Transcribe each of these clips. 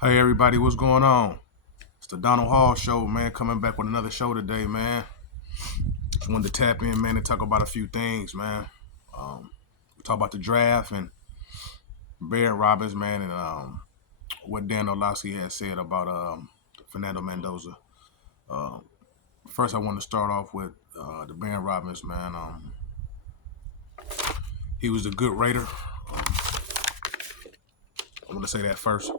Hey everybody, what's going on? It's the Donald Hall Show, man. Coming back with another show today, man. Just wanted to tap in, man, and talk about a few things, man. We talk about the draft and Barrett Robbins, man, and what Dan Orlovsky has said about Fernando Mendoza. First, I want to start off with the Barrett Robbins, man. He was a good Raider. I want to say that first,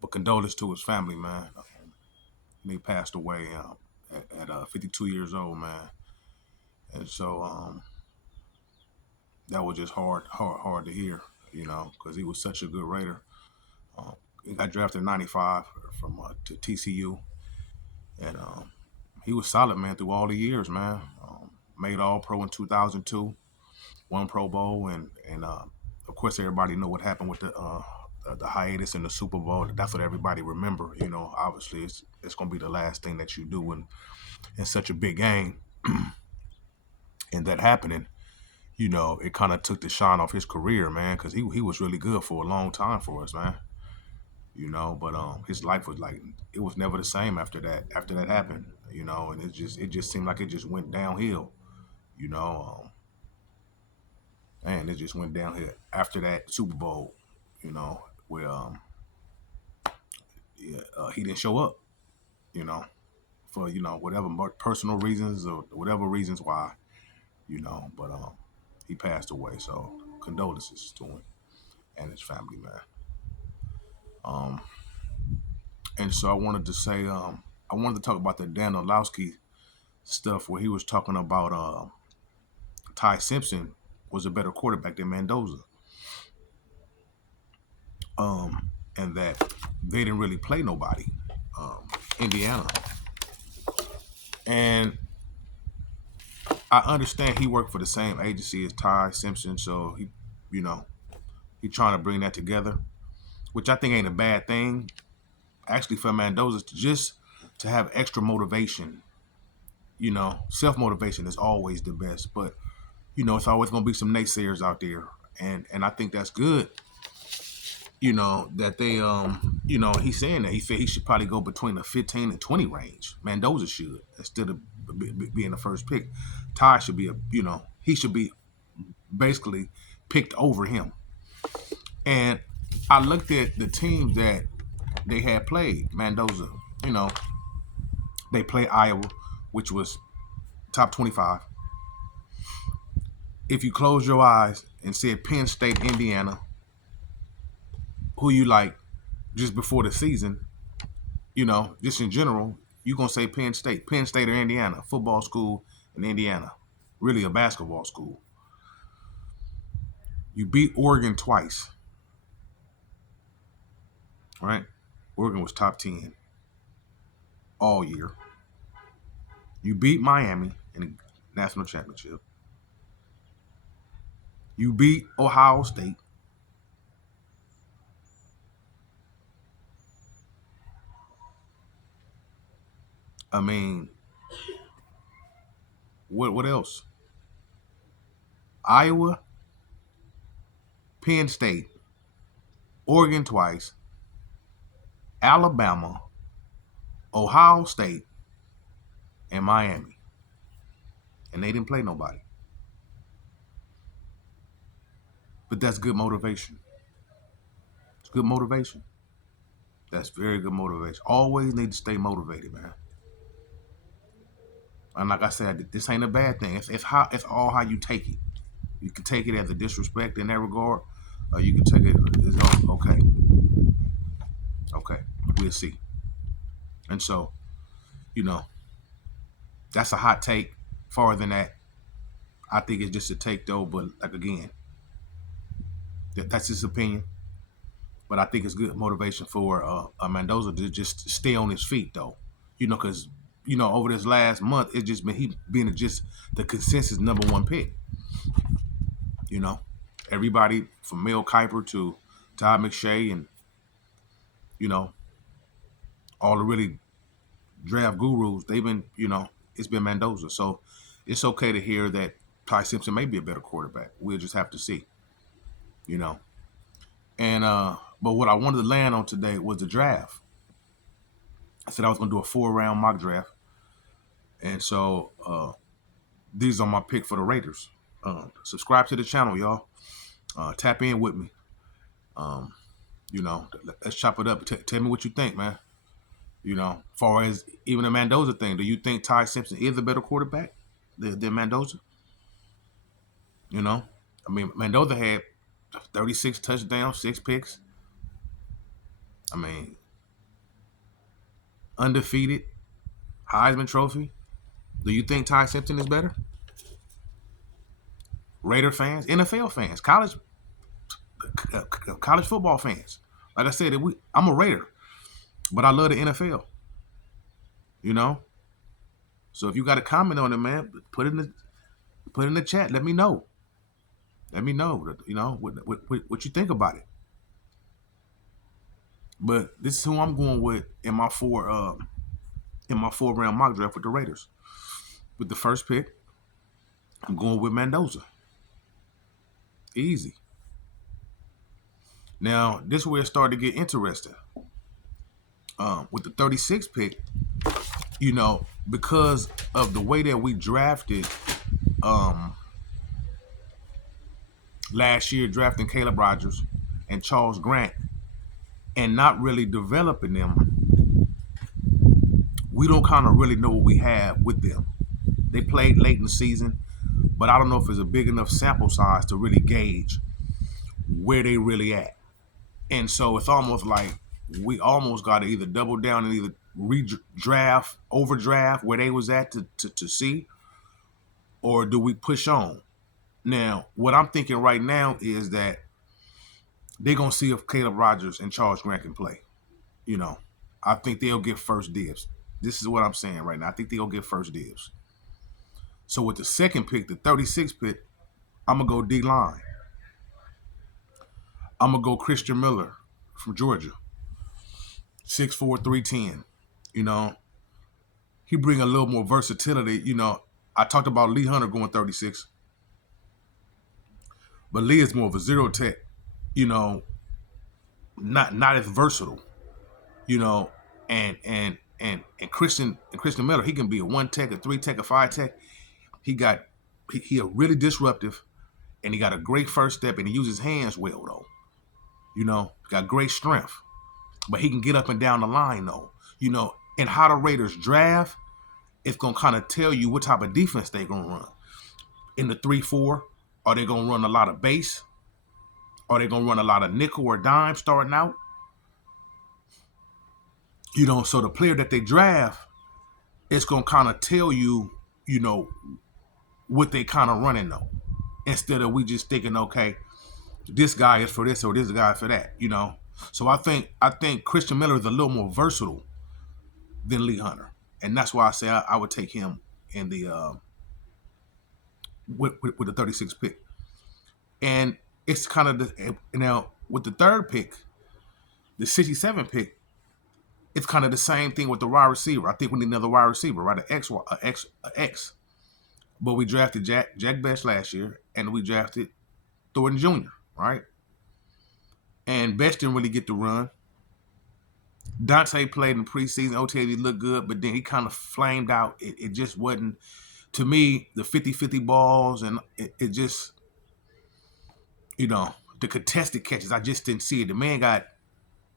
but condolences to his family, man. He passed away at 52 years old, man. And so that was just hard to hear, because he was such a good Raider. He got drafted in '95 from to TCU, and he was solid, man, through all the years, man. Made All Pro in 2002, won Pro Bowl, and of course everybody know what happened with the hiatus in the Super Bowl. That's what everybody remember. Obviously it's gonna be the last thing that you do in such a big game, and that happening. It kind of took the shine off his career, man, because he was really good for a long time for us, man. But his life was like it was never the same after that. After that happened, and it just seemed like it just went downhill, you know. And it just went downhill after that Super Bowl, where yeah, he didn't show up, you know, for whatever personal reasons or whatever reasons why, But he passed away, so condolences to him and his family, man. Um, and so I wanted to talk about the Dan Orlovsky stuff where he was talking about Ty Simpson was a better quarterback than Mendoza, and that they didn't really play nobody, Indiana. And I understand he worked for the same agency as Ty Simpson, so you know, he trying to bring that together, which I think ain't a bad thing. Actually, for Mendoza to have extra motivation, self motivation is always the best. But it's always gonna be some naysayers out there, and I think that's good. That they he's saying that he said he should probably go between the 15 and 20 range. Mendoza should instead of being the first pick. Ty should be he should be basically picked over him. And I looked at the teams that they had played Mendoza. You know, they played Iowa, which was top 25. If you close your eyes and said Penn State, Indiana, who you like just before the season, just in general, you're going to say Penn State. Penn State or Indiana, football school in Indiana, really a basketball school. You beat Oregon twice, right? Oregon was top 10 all year. You beat Miami in the national championship. You beat Ohio State. I mean, what else? Iowa, Penn State, Oregon twice, Alabama, Ohio State, and Miami. And they didn't play nobody. But that's good motivation. It's good motivation. That's very good motivation. Always need to stay motivated, man. And like I said, this ain't a bad thing. It's all how you take it. You can take it as a disrespect in that regard, or you can take it as okay, okay, we'll see. And so, you know, that's a hot take. Farther than that, I think it's just a take though. But like again, that's his opinion. But I think it's good motivation for Mendoza to just stay on his feet though. Because over this last month, it's just been he being just the consensus number one pick. You know, everybody from Mel Kiper to Todd McShay and you know all the really draft gurus, they've been it's been Mendoza. So it's okay to hear that Ty Simpson may be a better quarterback. We'll just have to see. You know, and But what I wanted to land on today was the draft. I said I was going to do a 4-round mock draft. And so these are my pick for the Raiders. Subscribe to the channel, y'all. Tap in with me. Let's chop it up. Tell me what you think, man. As far as even the Mendoza thing, do you think Ty Simpson is a better quarterback than Mendoza? Mendoza had 36 touchdowns, 6 picks. Undefeated, Heisman Trophy. Do you think Ty Simpson is better? Raider fans, NFL fans, college football fans. Like I said, I'm a Raider, but I love the NFL. So if you got a comment on it, man, put it in the chat. Let me know. Let me know. What you think about it. But this is who I'm going with in my 4-round mock draft with the Raiders. With the first pick, I'm going with Mendoza. Easy. Now, this is where it started to get interesting. With the 36th pick, because of the way that we drafted last year, drafting Caleb Rogers and Charles Grant and not really developing them, we don't kind of really know what we have with them. They played late in the season, but I don't know if it's a big enough sample size to really gauge where they really at. And so it's almost like we almost got to either double down and either redraft, overdraft where they was at to see, or do we push on? Now, what I'm thinking right now is that they're going to see if Caleb Rogers and Charles Grant can play. I think they'll get first dibs. This is what I'm saying right now. I think they'll get first dibs. So with the second pick, the 36th pick, I'm going to go D-line. I'm going to go Christian Miller from Georgia. 6'4", 310. He bring a little more versatility. I talked about Lee Hunter going 36. But Lee is more of a zero tech, not as versatile, and Christian Miller, he can be a 1 tech, a 3 tech, a 5 tech. He a really disruptive, and he got a great first step, and he uses hands well though. Got great strength, but he can get up and down the line though. And how the Raiders draft, it's gonna kind of tell you what type of defense they're gonna run. In the 3-4, are they gonna run a lot of base? Are they gonna run a lot of nickel or dime starting out? So the player that they draft, it's gonna kind of tell you, what they kind of running though. Instead of we just thinking, okay, this guy is for this or this guy is for that, So I think Christian Miller is a little more versatile than Lee Hunter, and that's why I say I would take him in the with the 36th pick. And it's kind of now with the third pick, the 67th pick, it's kind of the same thing with the wide receiver. I think we need another wide receiver, right? An X. But we drafted Jack Best last year, and we drafted Thornton Jr., right? And Best didn't really get the run. Dante played in preseason. OTAV looked good, but then he kind of flamed out. It just wasn't, to me, the 50-50 balls, and it just, the contested catches, I just didn't see it. The man got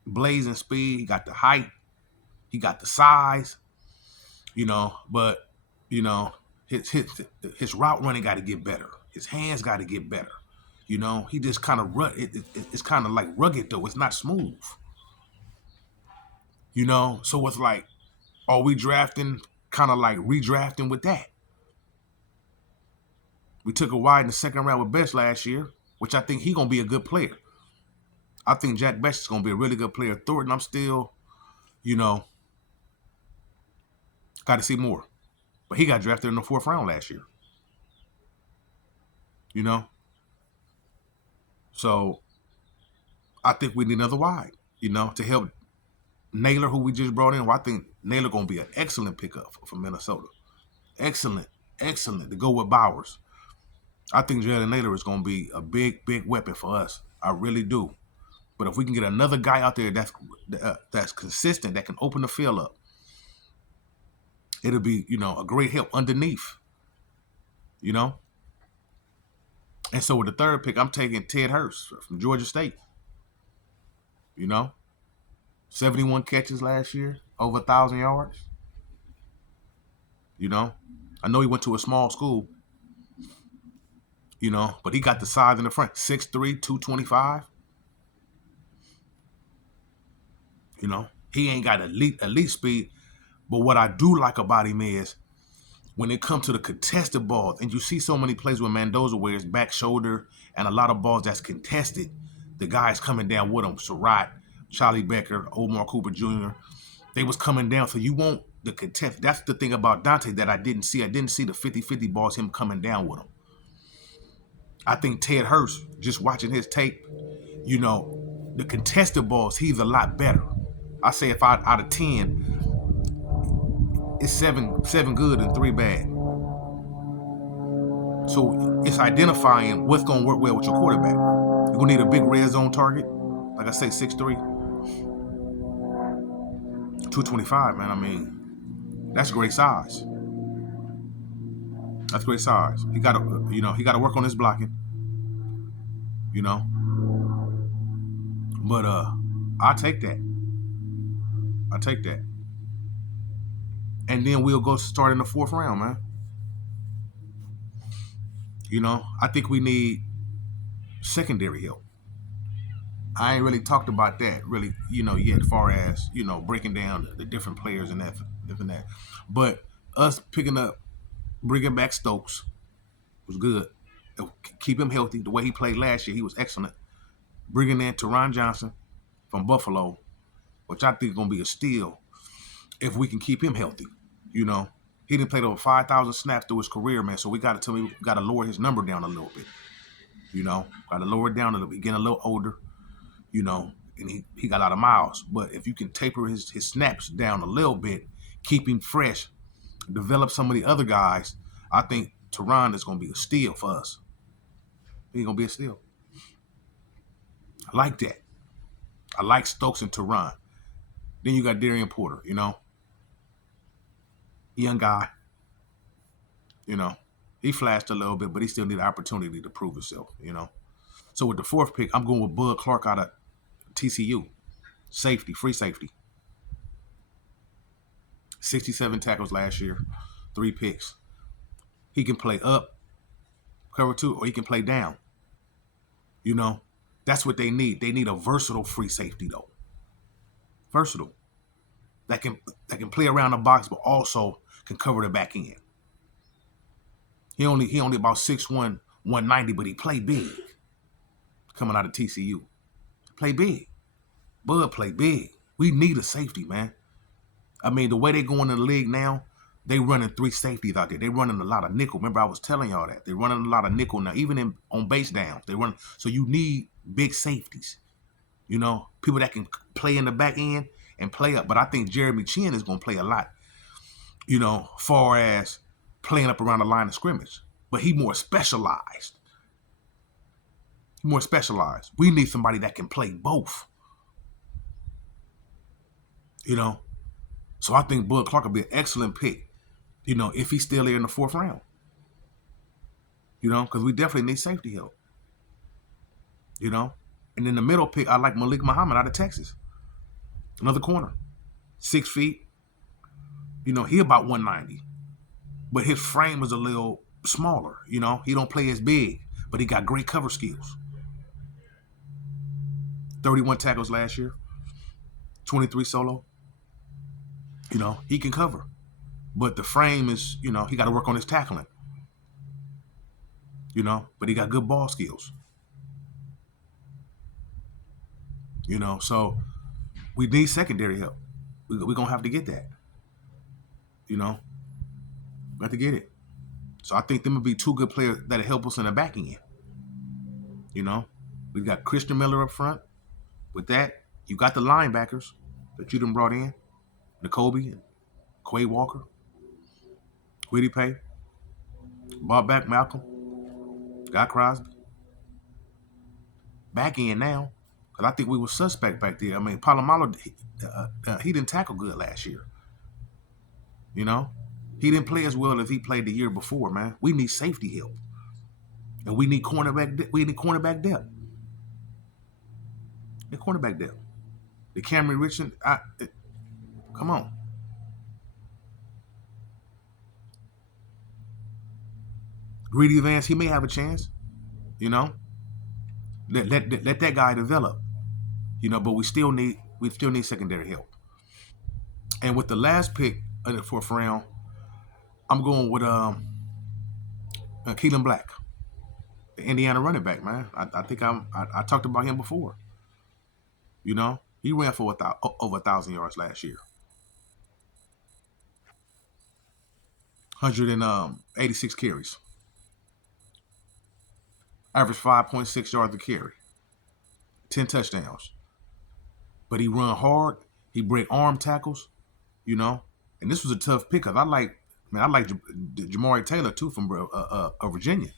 blazing speed. He got the height. He got the size, but, his route running got to get better. His hands got to get better. He just kind of it's kind of like rugged though. It's not smooth. So it's like, are we drafting kind of like redrafting with that? We took a wide in the second round with Best last year, which I think he's gonna be a good player. I think Jack Best is gonna be a really good player. Thornton, I'm still, got to see more. But he got drafted in the 4th round last year. So I think we need another wide, to help Naylor, who we just brought in. Well, I think Naylor going to be an excellent pickup for Minnesota. Excellent to go with Bowers. I think Jalen Naylor is going to be a big weapon for us. I really do. But if we can get another guy out there that's consistent, that can open the field up, it'll be, a great help underneath, you know. And so with the third pick, I'm taking Ted Hurst from Georgia State. 71 catches last year, over 1,000 yards. I know he went to a small school, but he got the size in the front, 6'3", 225. He ain't got elite speed, but what I do like about him is when it comes to the contested balls, and you see so many plays with Mendoza where it's back shoulder and a lot of balls that's contested, the guys coming down with him, Surratt, Charlie Becker, Omar Cooper Jr., they was coming down, so you want the contest. That's the thing about Dante that I didn't see. I didn't see the 50-50 balls, him coming down with him. I think Ted Hurst, just watching his tape, the contested balls, he's a lot better. I say if out of 10, it's seven good and 3 bad. So it's identifying what's going to work well with your quarterback. You're going to need a big red zone target. Like I say, 6'3", 225, man. I mean, that's great size. That's great size. He got to, he got to work on his blocking. But I'll take that. And then we'll go start in the 4th round, man. I think we need secondary help. I ain't really talked about that really, yet, as far as, breaking down the different players and that. But us bringing back Stokes was good. Keep him healthy. The way he played last year, he was excellent. Bringing in Teron Johnson from Buffalo, which I think is going to be a steal if we can keep him healthy. He didn't play over 5,000 snaps through his career, man. So we got to lower his number down a little bit. Got to lower it down a little bit. Getting a little older, and he got a lot of miles. But if you can taper his snaps down a little bit, keep him fresh, develop some of the other guys, I think Teron is going to be a steal for us. He's going to be a steal. I like that. I like Stokes and Teron. Then you got Darian Porter, young guy. He flashed a little bit, but he still need an opportunity to prove himself, So with the 4th pick, I'm going with Bud Clark out of TCU. Safety, free safety. 67 tackles last year, 3 picks. He can play up, cover 2, or he can play down. That's what they need. They need a versatile free safety, though. Versatile. That can play around the box, but also can cover the back end. He only about 6'1", 190, but he play big. Coming out of TCU. Play big. Bud play big. We need a safety, man. I mean, the way they go into the league now, they running 3 safeties out there. They running a lot of nickel. Remember, I was telling y'all that. They running a lot of nickel now, even on base downs. They run. So you need big safeties. People that can play in the back end and play up. But I think Jeremy Chinn is going to play a lot, far as playing up around the line of scrimmage. But he more specialized. We need somebody that can play both. So I think Bud Clark will be an excellent pick, if he's still there in the 4th round. Because we definitely need safety help. And then the middle pick, I like Malik Muhammad out of Texas. Another corner. 6 feet. He about 190. But his frame is a little smaller, He don't play as big, but he got great cover skills. 31 tackles last year. 23 solo. He can cover. But the frame is, he got to work on his tackling. But he got good ball skills. So we need secondary help. We're going to have to get that. Got to get it. So I think them would be 2 good players that'll help us in the back end. We got Christian Miller up front. With that, you got the linebackers that you done brought in. N'Kobe and Quay Walker. Kwity Paye. Brought back Malcolm. Got Crosby. Back end now. Because I think we were suspect back there. I mean, Palomalo, he didn't tackle good last year. You know, he didn't play as well as he played the year before. Man, we need safety help, and we need cornerback. We need cornerback depth. The cornerback depth. The Cameron Richardson. Come on. Greedy Vance, he may have a chance. You know, let that guy develop. You know, but we still need secondary help. And with the last pick in the fourth round, I'm going with Keelan Black, the Indiana running back, man. I think I talked about him before. You know, he ran for over 1,000 yards last year. 186 carries. Average 5.6 yards a carry. 10 touchdowns. But he run hard. He break arm tackles, you know. And this was a tough pick because I like Jamari Taylor too from Virginia.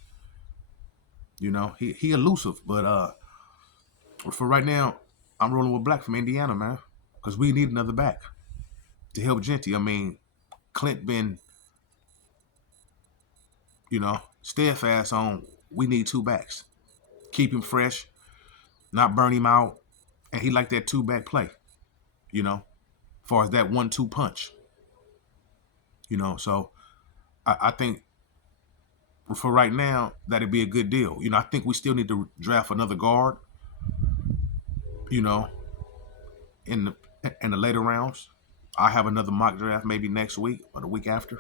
You know, he elusive, but for right now, I'm rolling with Black from Indiana, man, because we need another back to help Genty. I mean, Clint been, you know, steadfast on we need two backs, keep him fresh, not burn him out, and he like that two-back play, you know, as far as that 1-2 punch, you know. So I think for right now that'd be a good deal. You know, I think we still need to draft another guard, you know, in the later rounds. I have another mock draft maybe next week or the week after,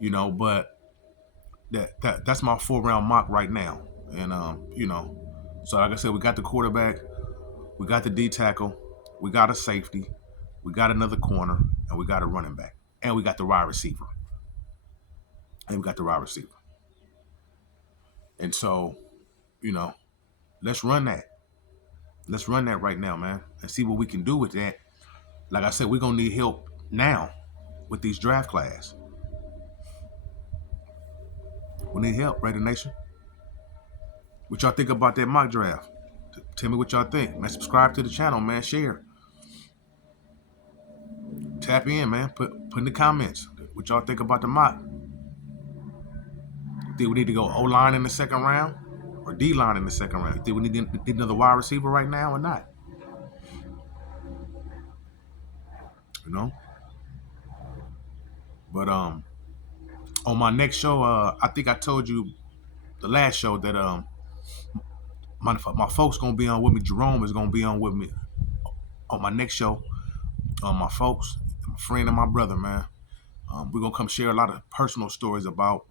you know, but that's my 4-round mock right now. And you know, so like I said, we got the quarterback, we got the D tackle, we got a safety, we got another corner, and we got a running back, and we got the wide receiver. And so, you know, let's run that. Let's run that right now, man, and see what we can do with that. Like I said, we're gonna need help now with these draft class. We need help, Raider Nation. What y'all think about that mock draft? Tell me what y'all think, man. Subscribe to the channel, man. Share. Tap in, man. Put in the comments what y'all think about the mock. Think we need to go O-line in the second round or D-line in the second round? Think we need another wide receiver right now or not? You know? But on my next show, I think I told you the last show that my folks gonna be on with me. Jerome is gonna be on with me on my next show. My folks, my friend and my brother, man. We're gonna come share a lot of personal stories about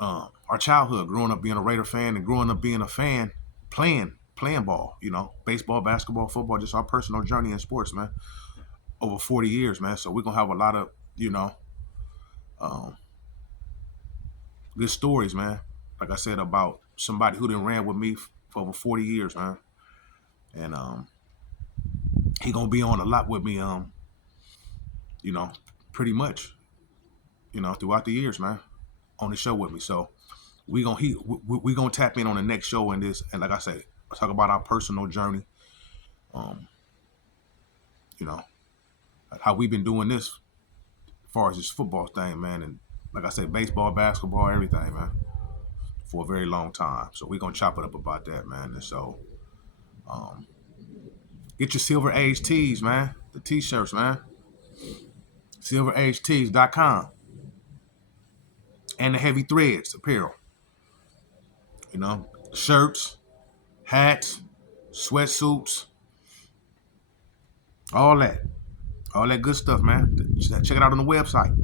our childhood, growing up being a Raider fan and growing up being a fan, playing ball, you know, baseball, basketball, football, just our personal journey in sports, man. Over 40 years, man. So we're gonna have a lot of, you know, good stories, man. Like I said, about somebody who done ran with me for over 40 years, man. And he gonna be on a lot with me, you know, pretty much, you know, throughout the years, man, on the show with me. So we gonna tap in on the next show in this, and like I say, talk about our personal journey, you know, how we've been doing this as far as this football thing, man, and like I said, baseball, basketball, everything, man, for a very long time. So we're gonna chop it up about that, man. And so get your Silver Age tees, man, the t-shirts, man. SilverAgeTees.com, and the Heavy Threads apparel. You know, shirts, hats, sweatsuits, all that good stuff, man. Check it out on the website.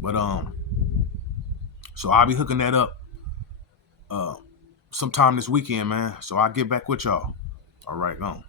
But so I'll be hooking that up sometime this weekend, man. So I'll get back with y'all. All right, on.